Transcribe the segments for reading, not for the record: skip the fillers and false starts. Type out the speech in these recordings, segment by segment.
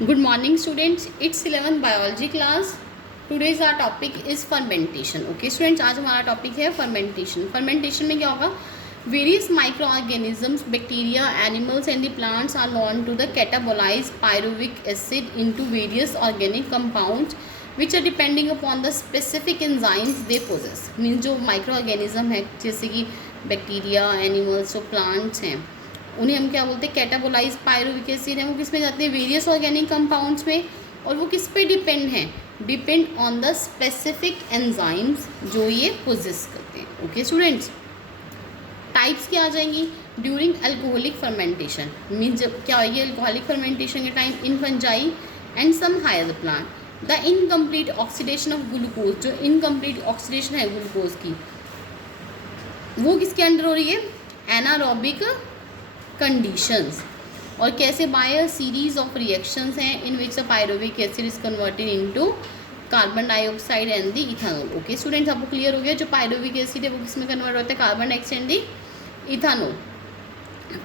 Good morning students, it's 11th biology class. Today's our topic is fermentation. Okay students, आज हमारा topic है fermentation. Fermentation में क्या होगा? Various microorganisms, bacteria, animals and the plants are known to the catabolize pyruvic acid into various organic compounds which are depending upon the specific enzymes they possess. Means जो microorganism है जैसे कि bacteria, animals, जो plants हैं उन्हें हम क्या बोलते हैं, कैटाबोलाइज पायरुविक एसिड है, वो किस में जाते हैं, वेरियस ऑर्गेनिक कंपाउंड्स में, और वो किस पे डिपेंड हैं, depend on the specific enzymes जो ये पोजेस करते हैं. ओके स्टूडेंट्स, टाइप्स क्या आ जाएंगी ड्यूरिंग अल्कोहलिक फर्मेंटेशन. मीन्स जब क्या होगी अल्कोहलिक फर्मेंटेशन के time in fungi and some higher plant, the incomplete oxidation of glucose, जो इनकम्प्लीट ऑक्सीडेशन है ग्लूकोज की वो किसके अंडर हो रही है, एनारोबिक कंडीशंस. और कैसे, by a series of reactions हैं in which the pyruvic acid is converted into carbon dioxide and the ethanol. Okay students, आपको क्लियर हो गया, जो पायरुविक एसिड है वो किस में कन्वर्ट होता है, carbon dioxide and the ethanol.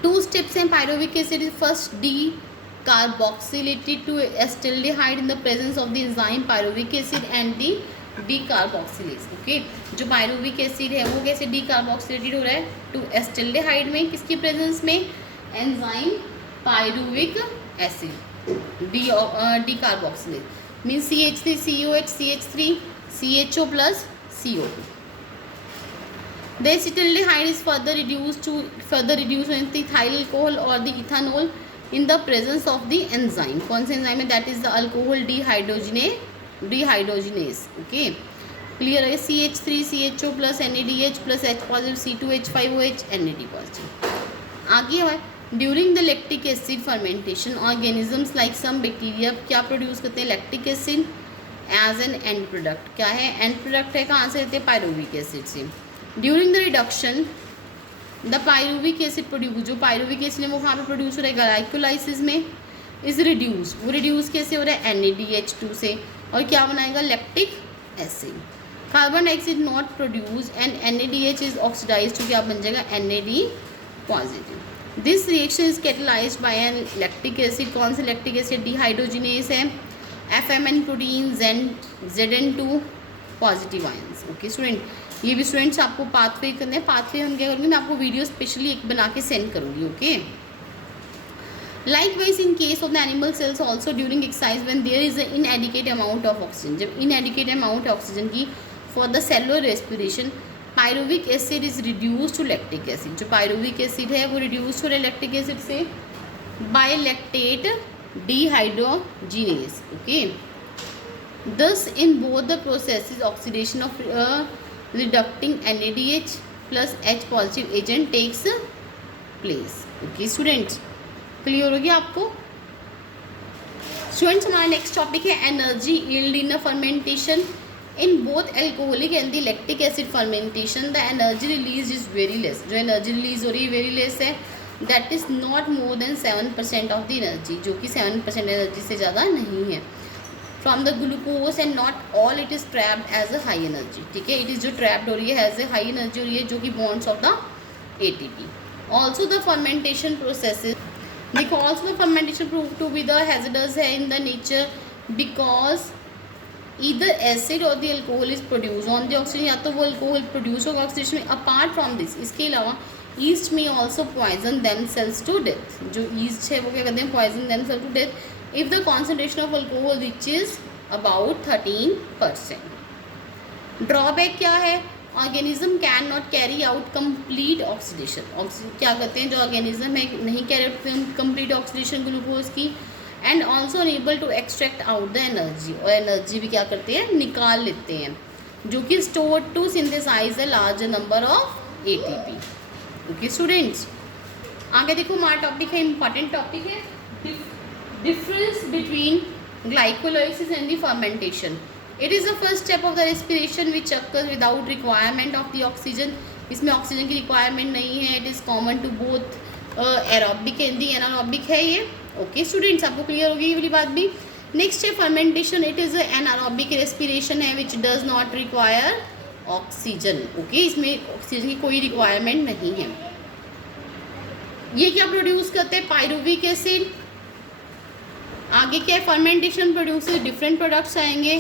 2 steps हैं pyruvic acid. First, decarboxylated to acetaldehyde in the presence of the enzyme pyruvic acid and the decarboxylase. Okay, जो पायरुविक एसिड है वो कैसे डी कार्बोक्सिलेटेड हो रहा है टू एसिटाल्डिहाइड में, किसकी प्रेजेंस में, enzyme pyruvic acid D carboxylase. Mean CH3COH CH3 CHO plus CO2. The acetaldehyde is further reduced with the ethyl alcohol or the ethanol in the presence of the enzyme. कौन से enzyme है, that is the alcohol dehydrogenase. Okay, clear है. CH3 CHO plus NADH plus H positive C2H5OH NAD positive. आगे है during the lactic acid fermentation, organisms like some bacteria क्या produce करते हैं, lactic acid as an end product. क्या है, end product है, कहाँ से रहते हैं, पायरुविक एसिड से. During the reduction the pyruvic acid produce, जो पायरुविक एसिड है वो कहाँ पे प्रोड्यूस हो रहा है, ग्लाइकोलाइसिस में, इज रिड्यूस. वो रिड्यूस कैसे हो रहा है, NADH2 से, और क्या बनाएगा, lactic acid. Carbon dioxide not produce and NADH is oxidise to क्या बन जाएगा, NAD positive. This reaction is catalysed by an lactic acid. कौन से लैक्टिक एसिड, डिहाइड्रोजिनेस है, FMN protein ZN2 positive ions. Okay student, ये भी students आपको pathway करना है. पाथवे हम क्या करूँगी, मैं आपको वीडियो स्पेशली एक बना के सेंड करूँगी. Okay, likewise in case of the animal cells also during exercise when there is a inadequate amount of oxygen, जब इनएडिकेट अमाउंट ऑक्सीजन की for the cellular respiration, pyruvic acid is reduce to lactic acid. जो pyruvic acid है वो reduce हो रहा है lactic acid से by lactate dehydrogenase. Okay, thus in both the processes oxidation of reducing NADH plus H positive agent takes place. Okay students, clear हो गया आपको. स्टूडेंट्स, हमारा नेक्स्ट टॉपिक है energy yield in a fermentation. In both alcoholic and the lactic acid fermentation, the energy release is very less. जो energy release हो रही है very less है, that is not more than 7% of the energy, जो कि 7% energy से ज़्यादा नहीं है. From the glucose and not all it is trapped as a high energy. ठीक है, it is जो trapped हो रही है as a high energy हो रही है, जो कि bonds of the ATP. Also the fermentation processes, because the fermentation proved to be the hazardous है in the nature because either acid और the alcohol is produced on the oxygen, या तो वो alcohol produce होगा oxidation में. Apart from this, इसके अलावा yeast में also poison themselves to death. जो ईस्ट है वो क्या करते हैं, poison themselves to death if the concentration of alcohol reaches about 13%. Drawback क्या है, organism can not carry out complete oxidation. क्या करते हैं, जो ऑर्गेनिज्म है नहीं carry out complete oxidation glucose की, and also unable to extract out the energy, और एनर्जी भी क्या करते हैं, निकाल लेते हैं, जो कि store to synthesise a larger number of ATP. Okay students, आगे देखो हमारा टॉपिक है, इंपॉर्टेंट टॉपिक है, difference between glycolysis and the fermentation. It is the first step of the respiration which occurs without requirement of the oxygen. इसमें oxygen की requirement नहीं है. It is common to both aerobic and the anaerobic है ये. Okay students, आपको clear होगी ये वाली बात भी. नेक्स्ट है fermentation. It is anaerobic respiration है which does not require oxygen. Okay, इसमें ऑक्सीजन की कोई रिक्वायरमेंट नहीं है. ये क्या प्रोड्यूस करते हैं, पायरुविक एसिड. आगे क्या है, फर्मेंटेशन प्रोड्यूसेस डिफरेंट प्रोडक्ट्स आएंगे.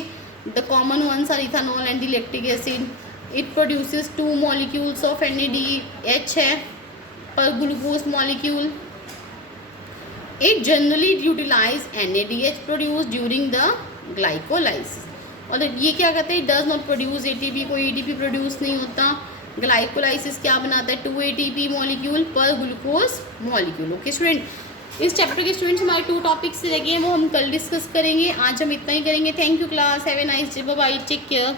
The common ones are ethanol and the lactic acid. It produces 2 molecules of NADH है per glucose molecule. It generally utilise NADH produce during the glycolysis. और ये क्या कहते हैं, डज नॉट प्रोड्यूस ATP, कोई ATP produce नहीं होता. Glycolysis क्या बनाता है, 2 ATP molecule per glucose molecule. Okay student, इस चैप्टर के स्टूडेंट्स हमारे 2 टॉपिक्स लगे हैं, वो हम कल डिस्कस करेंगे. आज हम इतना ही करेंगे. Thank you class, have a nice day, bye bye, take care.